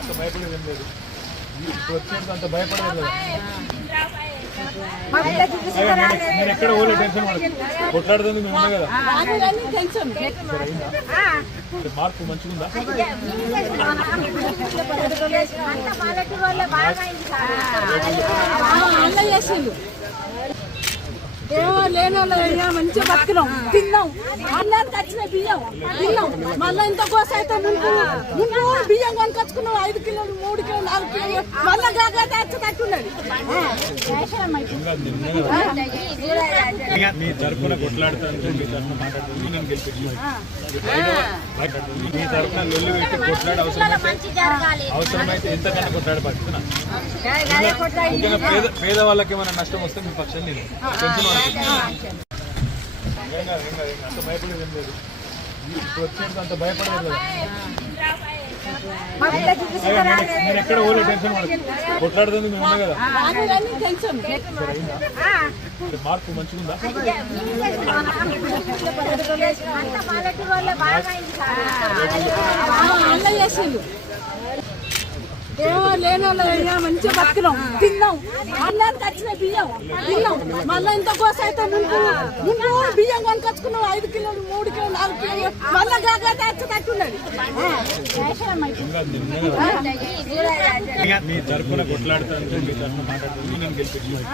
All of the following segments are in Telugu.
అంత భయపడేది ఏం లేదు. ఇప్పుడు వచ్చేది అంత భయపడలేదు కదా. నేను ఎక్కడ ఓలే టెన్షన్ కొట్లాడుతుంది మేము ఉన్నా కదా. మార్పు మంచిగుందా? ఏమో లేని వాళ్ళు మంచిగా బతికినాం, తిన్నాం, అన్నానికి వచ్చిన బియ్యం తిన్నాం. మళ్ళీ ఇంత కోస అయితే ముందు బియ్యం కొనుకొచ్చుకున్నాం 5 కిలోలు 3 కిలోలు 4 కిలోలు మళ్ళీ గాగైతే వచ్చి తట్టున్నది. మీ తరఫున కొట్లాడుతాను, మీ తరఫున మాట్లాడుతుంది, నేను గెలిపించాను. మీ తరఫున లొల్లి పెట్టి కొట్లాడే అవసరమైతే ఎంతకన్నా కొట్లాడే పడుతున్నా. పేదవాళ్ళకి ఏమైనా నష్టం వస్తే మీ పక్షాన్ని నేను అంత భయపడేది ఏం లేదు. ఇప్పుడు వచ్చేది అంత భయపడలేదు కదా. నేను ఎక్కడ ఓలే టెన్షన్ కొట్లాడుతుంది మేము ఉన్నా కదా. మార్పు మంచిగుందా? ఏమో లేని వాళ్ళు మంచిగా బతికినాం, తిన్నాం, అన్నానికి వచ్చిన బియ్యం తిన్నాం. మళ్ళీ ఇంత కోస అయితే ముందు బియ్యం కొనుకొచ్చుకున్నాం 5 కిలోలు 3 కిలోలు 4 కిలోలు మళ్ళీ గాగైతే వచ్చి తట్టున్నది. మీ తరఫున కొట్లాడుతాను, మీ తరఫున మాట్లాడుతుంది, నేను గెలిపించాను.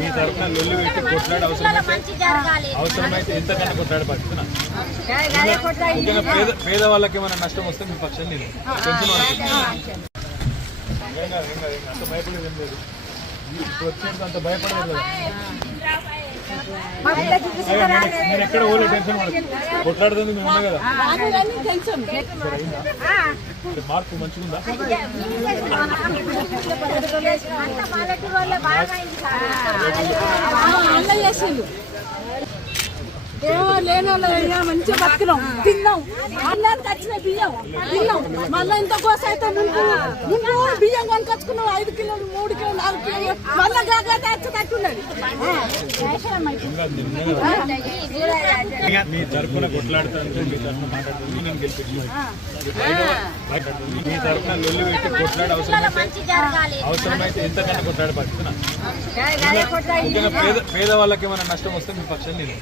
మీ తరఫున లొల్లి పెట్టి కొట్లాడే అవసరమైతే ఎంతకన్నా కొట్లాడే పడుతున్నా. పేదవాళ్ళకి ఏమైనా నష్టం వస్తే మీ పక్షాన్ని నేను అంత భయపడేది ఏం లేదు. ఇప్పుడు వచ్చేది అంత భయపడలేదు కదా. నేను ఎక్కడ ఓలే టెన్షన్ కొట్లాడుతుంది మేము ఉన్నా కదా. మార్పు మంచిగుందా? ఏమో లేని వాళ్ళు మంచిగా బతికినాం, తిన్నాం, అన్నానికి వచ్చిన బియ్యం తిన్నాం. మళ్ళీ ఇంత కోస అయితే ముందు బియ్యం కొనుకొచ్చుకున్నాం 5 కిలోలు 3 కిలోలు 4 కిలోలు మళ్ళీ గాగైతే వచ్చి తట్టున్నది. మీ తరఫున కొట్లాడుతాను, మీ తరఫున మాట్లాడుతుంది, నేను గెలిపించాను. మీ తరఫున లొల్లి పెట్టి కొట్లాడే అవసరమైతే ఎంతకన్నా కొట్లాడే పడుతున్నా. పేదవాళ్ళకి ఏమైనా నష్టం వస్తే మీ పక్షాన్ని నేను